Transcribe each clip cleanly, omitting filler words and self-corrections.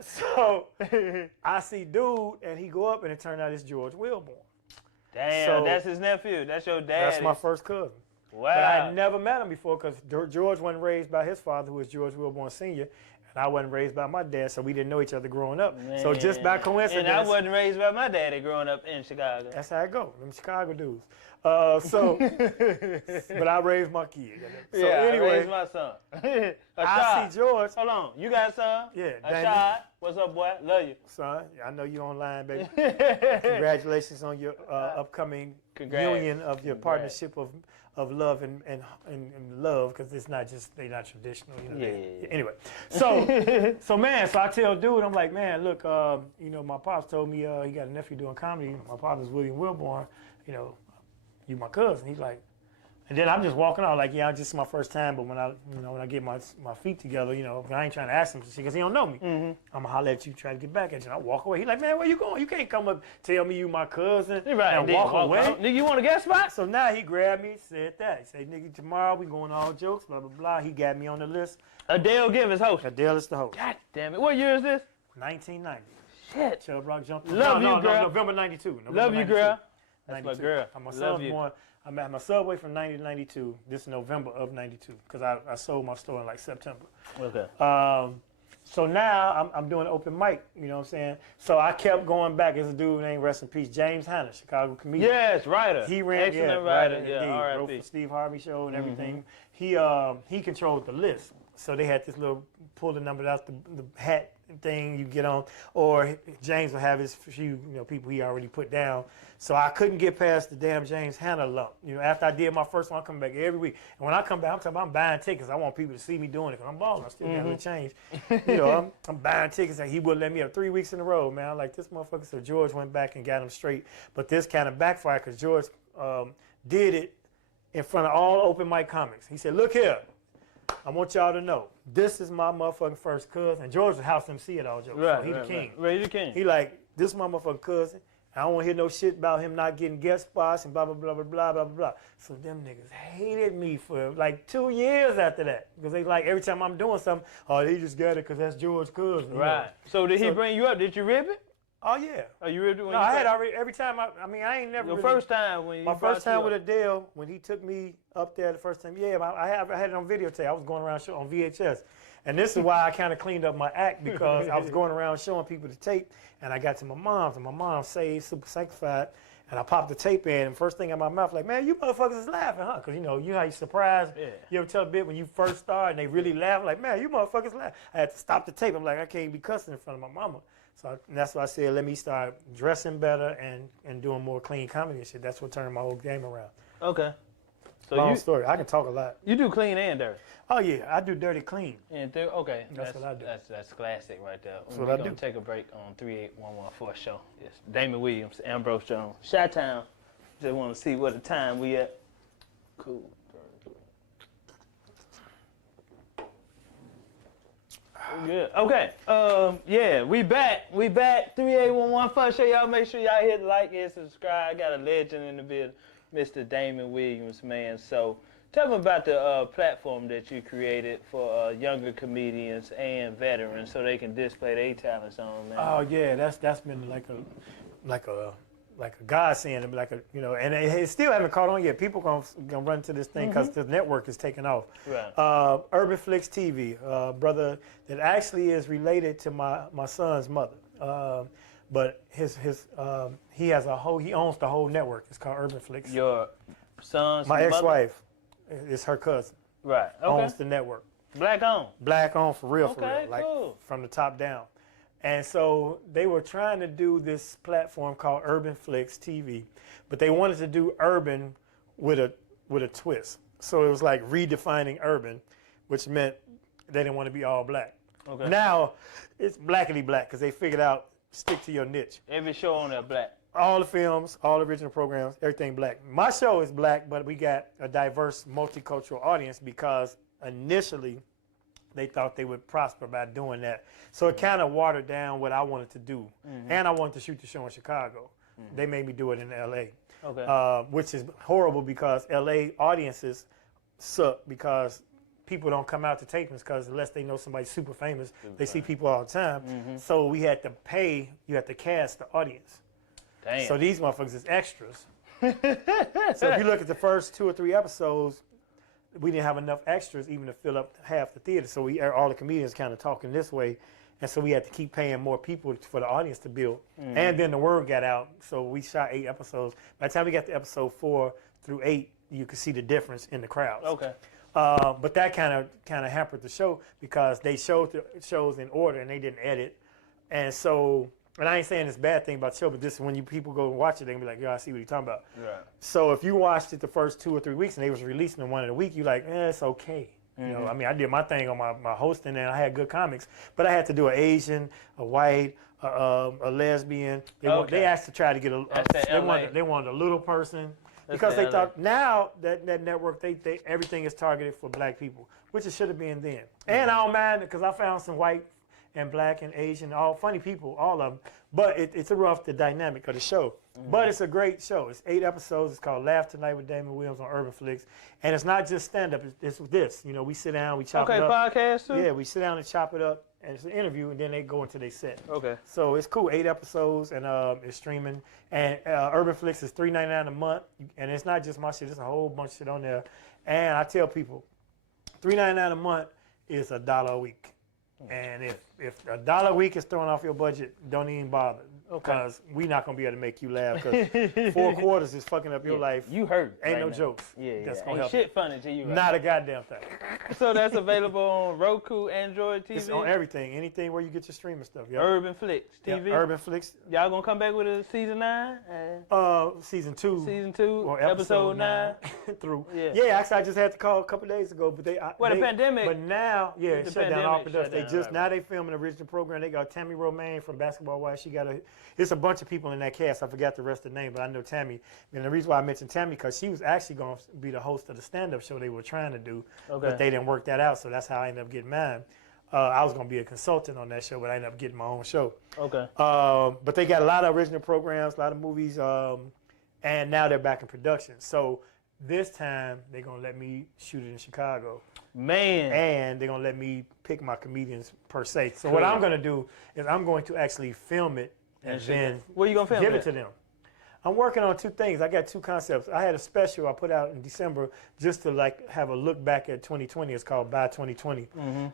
So I see dude, and he go up, and it turned out it's George Wilburn. Damn, so, that's his nephew. That's your dad. That's my first cousin. Wow. But I had never met him before because George wasn't raised by his father, who was George Wilburn Sr., and I wasn't raised by my dad, so we didn't know each other growing up. Man. So just by coincidence. And I wasn't raised by my daddy growing up in Chicago. That's how it go, them Chicago dudes. But I raised my kid. So yeah, anyway, I raised my son. I see George. Hold on, you got a son? Yeah. Ashad, what's up, boy? Love you. Son, I know you online, baby. Congratulations on your upcoming union of your partnership of love and love, because it's not just, they're not traditional. You know, Anyway, so man, so I tell dude, I'm like, man, look, you know, my pops told me he got a nephew doing comedy. My father's William Wilburn. You know, you my cousin. He's like, and then I'm just walking out like, yeah, it's just my first time. But when I get my feet together, you know, I ain't trying to ask him to see because he don't know me. I'm gonna holler at you, try to get back at you. And I walk away. He like, man, where you going? You can't come up tell me you my cousin and walk away. Nigga, you want a guest spot? So now he grabbed me, said that. He said, nigga, tomorrow we going all jokes, blah blah blah. He got me on the list. Adele Givens host. Adele is the host. God damn it! What year is this? 1990. Shit. Chubb Rock jumped. Love you, girl. November 92. November Love 92. You, girl. That's 92. my girl. Love you. I'm at my Subway from 90 to 92. This November of 92, because I sold my store in like September. Okay. So now I'm doing open mic, you know what I'm saying? So I kept going back. There's a dude named, rest in peace, James Hanna, Chicago comedian. Yes, writer. He ran, excellent writer. Yeah, wrote for Steve Harvey Show and everything. He controlled the list. So they had this little pull the number out the hat thing you get on, or James would have his few people he already put down. So I couldn't get past the damn James Hanna lump. You know, after I did my first one, I come back every week. And when I come back, I'm buying tickets. I want people to see me doing it because I'm balling. I still got to change. You know, I'm buying tickets, and he wouldn't let me have 3 weeks in a row, man. I'm like, this motherfucker. So George went back and got him straight. But this kind of backfired because George did it in front of all open mic comics. He said, look here. I want y'all to know, this is my motherfucking first cousin. And George was house MC at all jokes. Right, so he the king. Right. He the king. He like, this is my motherfucking cousin. I don't want to hear no shit about him not getting guest spots and blah, blah, blah, blah, blah, blah, blah. So them niggas hated me for like 2 years after that. Because they like, every time I'm doing something, oh, they just got it because that's George's cousin. Right. So did he bring you up? Did you rib it? Oh, yeah. Oh, you ribbed it when no, I had already, every time, I ain't never Your really, first time when you my first time with Adele, when he took me up there the first time, yeah, I had it on videotape. I was going around on VHS. And this is why I kind of cleaned up my act, because I was going around showing people the tape, and I got to my mom's, and my mom saved, super sanctified, and I popped the tape in, and first thing in my mouth, like, man, you motherfuckers is laughing, huh? Because, you know how you surprised, you ever tell a bit when you first start, and they really laugh, like, man, you motherfuckers laugh. I had to stop the tape. I'm like, I can't be cussing in front of my mama. So that's why I said, let me start dressing better and doing more clean comedy and shit. That's what turned my whole game around. Okay. So Long story. I can talk a lot. You do clean and dirty. Oh yeah, I do dirty clean. And okay, that's what I do. That's classic right there. That's what I do. We're gonna take a break on 38114 show. It's Damon Williams, Ambrose Jones, Chi-Town. Just want to see what the time we at. Cool. Good. Okay. Yeah, we back. 38114 show. Y'all make sure y'all hit like and subscribe. I got a legend in the building, Mr. Damon Williams, man. So tell me about the platform that you created for younger comedians and veterans, so they can display their talents on, man. Oh yeah, that's been like a godsend, and it still haven't caught on yet. People gonna run to this thing because the network is taking off. Right. Urban Flix T.v, brother that actually is related to my son's mother. But he owns the whole network. It's called Urban Flix. Your son's my mother? ex-wife is her cousin. Right. Okay. Owns the network. Black owned. Black owned for real, like cool. from the top down. And so they were trying to do this platform called Urban Flix T.v, but they wanted to do urban with a twist. So it was like redefining urban, which meant they didn't want to be all black. Okay. Now it's blackity black because they figured out stick to your niche. Every show on there black. All the films, all the original programs, everything black. My show is black, but we got a diverse, multicultural audience because initially they thought they would prosper by doing that. So it kind of watered down what I wanted to do. And I wanted to shoot the show in Chicago. They made me do it in LA. Okay. Which is horrible because LA audiences suck because people don't come out to tapings because unless they know somebody super famous, they see people all the time. So we had to pay. You had to cast the audience. Damn. So these motherfuckers is extras. So if you look at the first 2 or 3 episodes, we didn't have enough extras even to fill up half the theater. So all the comedians kind of talking this way. And so we had to keep paying more people for the audience to build. And then the word got out. So we shot 8 episodes. By the time we got to episode 4 through 8, you could see the difference in the crowds. Okay. But that kind of hampered the show because they showed the shows in order and they didn't edit. And so, and I ain't saying it's a bad thing about the show, but this when people go and watch it, they can be like, yo, I see what you're talking about. Right. So if you watched it the first 2 or 3 weeks and they was releasing them one in a week, you're like, it's okay. You know, I mean, I did my thing on my hosting and I had good comics, but I had to do an Asian, a white, a lesbian. They asked to try to get they wanted a little person because they thought now that network they everything is targeted for black people, which it should have been then. And I don't mind it because I found some white and black and Asian, all funny people, all of them. But it's a rough the dynamic of the show. But it's a great show. It's 8 episodes. It's called Laugh Tonight with Damon Williams on Urban Flix. And it's not just stand-up. It's this. You know, we sit down, we chop it up. Okay, podcast too? Yeah, we sit down and chop it up. And it's an interview, and then they go into their set. Okay. So it's cool. 8 episodes, and it's streaming. And Urban Flix is $3.99 a month. And it's not just my shit. There's a whole bunch of shit on there. And I tell people, $3.99 a month is $1 a week. And if $1 a week is throwing off your budget, don't even bother. Because we're not going to be able to make you laugh. Because 4 quarters is fucking up your life. You hurt. Ain't right no now. jokes. Yeah, That's yeah. gonna help shit funny to you. Right Not a goddamn thing. So that's available on Roku, Android TV? It's on everything. Anything where you get your streaming stuff. Yep. Urban Flix TV? Yep. Urban Flix. Y'all going to come back with a season 9? Season 2. Season 2, or episode 9? through. Yeah. Actually, I just had to call a couple days ago. But the pandemic. But now, it the shut down all pandemic production. shut down, Now they film an original program. They got Tammy Romaine from Basketball Wives. It's a bunch of people in that cast. I forgot the rest of the name, but I know Tammy. And the reason why I mentioned Tammy, because she was actually going to be the host of the stand-up show they were trying to do. Okay. But they didn't work that out, so that's how I ended up getting mine. I was going to be a consultant on that show, but I ended up getting my own show. Okay. But they got a lot of original programs, a lot of movies, and now they're back in production. So this time, they're going to let me shoot it in Chicago. Man. And they're going to let me pick my comedians per se. So what I'm going to do is I'm going to actually film it and then where you going to film give it to them. I'm working on 2 things. I got 2 concepts. I had a special I put out in December just to like have a look back at 2020. It's called By 2020.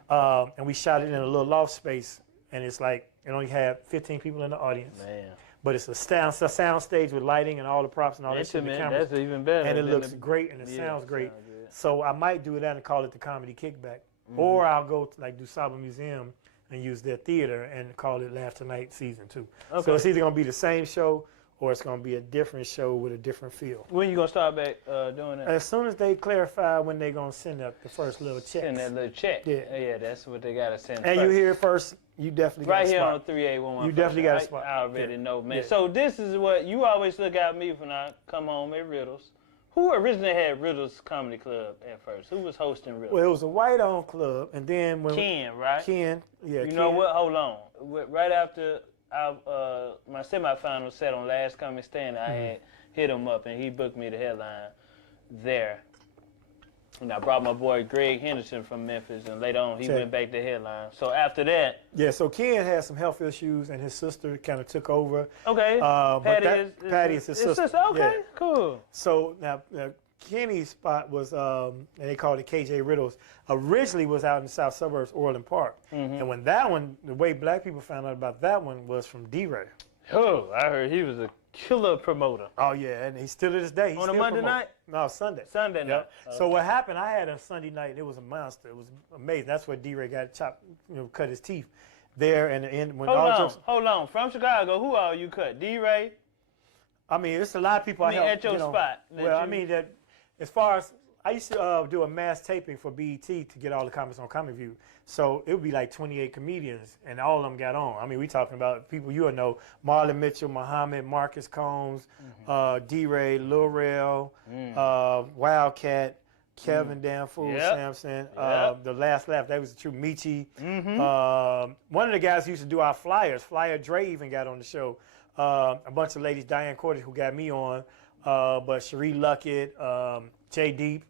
And we shot it in a little loft space. And it's like, it only had 15 people in the audience. Man. But it's a sound stage with lighting and all the props and all that shit. That's even better. And it looks great and it sounds great. So I might do that and call it the Comedy Kickback. Or I'll go to like do Saba Museum and use their theater and call it Laugh Tonight Season 2. Okay. So it's either going to be the same show or it's going to be a different show with a different feel. When you going to start back doing that? As soon as they clarify when they're going to send up the first little check. Send that little check. Yeah, that's what they got to send and first. you hear it first, you definitely got a spot. Right here on 3811. You definitely got a spot. I already know, man. Yeah. So this is what, you always look at me when I come home at Riddles. Who originally had Riddles Comedy Club at first? Who was hosting Riddles? Well, it was a white-owned club, and then when Ken, right? Ken, yeah. You know what? Hold on. Right after my semifinal set on Last Comic Stand, I had hit him up, and he booked me the headline there. And I brought my boy Greg Henderson from Memphis, and later on he went back to headline. So after that, so Ken had some health issues, and his sister kind of took over. Okay. Patty is his sister. Okay, cool. So now Kenny's spot was, and they called it KJ Riddles. Originally was out in the south suburbs, Orland Park. And when that one, the way black people found out about that one was from D-Ray. Oh, I heard he was a killer promoter. Oh yeah, and he's still to this day. On a Monday night? No, Sunday. Sunday night. Okay. So what happened? I had a Sunday night. It was a monster. It was amazing. That's where D-Ray got chopped, cut his teeth there. And when hold on. From Chicago, who all you cut? D-Ray? I mean, there's a lot of people I helped. At your spot. Well, I mean that as far as I used to do a mass taping for BET to get all the comics on Comicview. So it would be like 28 comedians, and all of them got on. I mean, we talking about people you would know: Marlon Mitchell, Muhammad, Marcus Combs, D-Ray, Lil Rel, Wildcat, Kevin Danfool, Sampson, the Last Laugh. That was the true Michi. One of the guys who used to do our flyers, Flyer Dre, even got on the show. A bunch of ladies, Diane Cordy, who got me on, but Cherie Luckett, Jay Deep.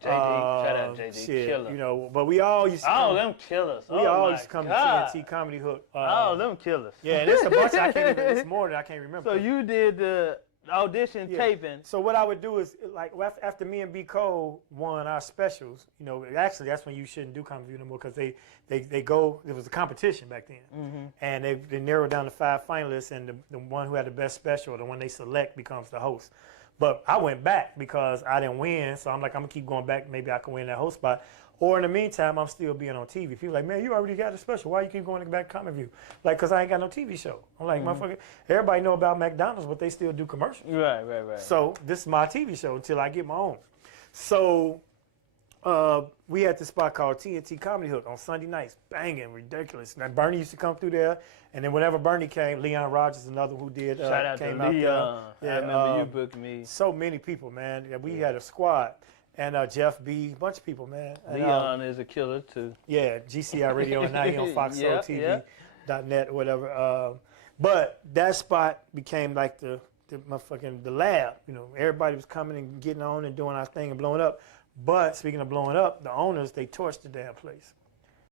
JD, shout out JD, shit, killer. you know, but we all used to Oh, come, them killers. we Oh, all my used to come God. to TNT Comedy Hook. Oh, them killers. Yeah, and it's a bunch. I can't even. It's more than I can't remember. So you did the audition taping. So what I would do is, like, after me and B. Cole won our specials, you know, actually that's when you shouldn't do Comicview no more because they go. It was a competition back then, and they narrowed down to 5 finalists, and the one who had the best special, or the one they select, becomes the host. But I went back because I didn't win, so I'm like, I'm gonna keep going back. Maybe I can win that host spot. Or in the meantime, I'm still being on TV. People like, man, you already got a special. Why you keep going back to Comicview? Like, because I ain't got no TV show. I'm like, motherfucker, everybody know about McDonald's, but they still do commercials. Right. So this is my TV show until I get my own. So we had this spot called TNT Comedy Hook on Sunday nights, banging, ridiculous. Now Bernie used to come through there, and then whenever Bernie came, Leon Rogers, another who did, Shout out came to out Leon. there. I remember you booked me. So many people, man. Yeah, we had a squad. And Jeff B, a bunch of people, man. And, Leon is a killer too. yeah, GCI Radio, and now he on FoxSoulTV.net or whatever. But that spot became like the motherfucking the lab. You know, everybody was coming and getting on and doing our thing and blowing up. But speaking of blowing up, the owners, they torched the damn place.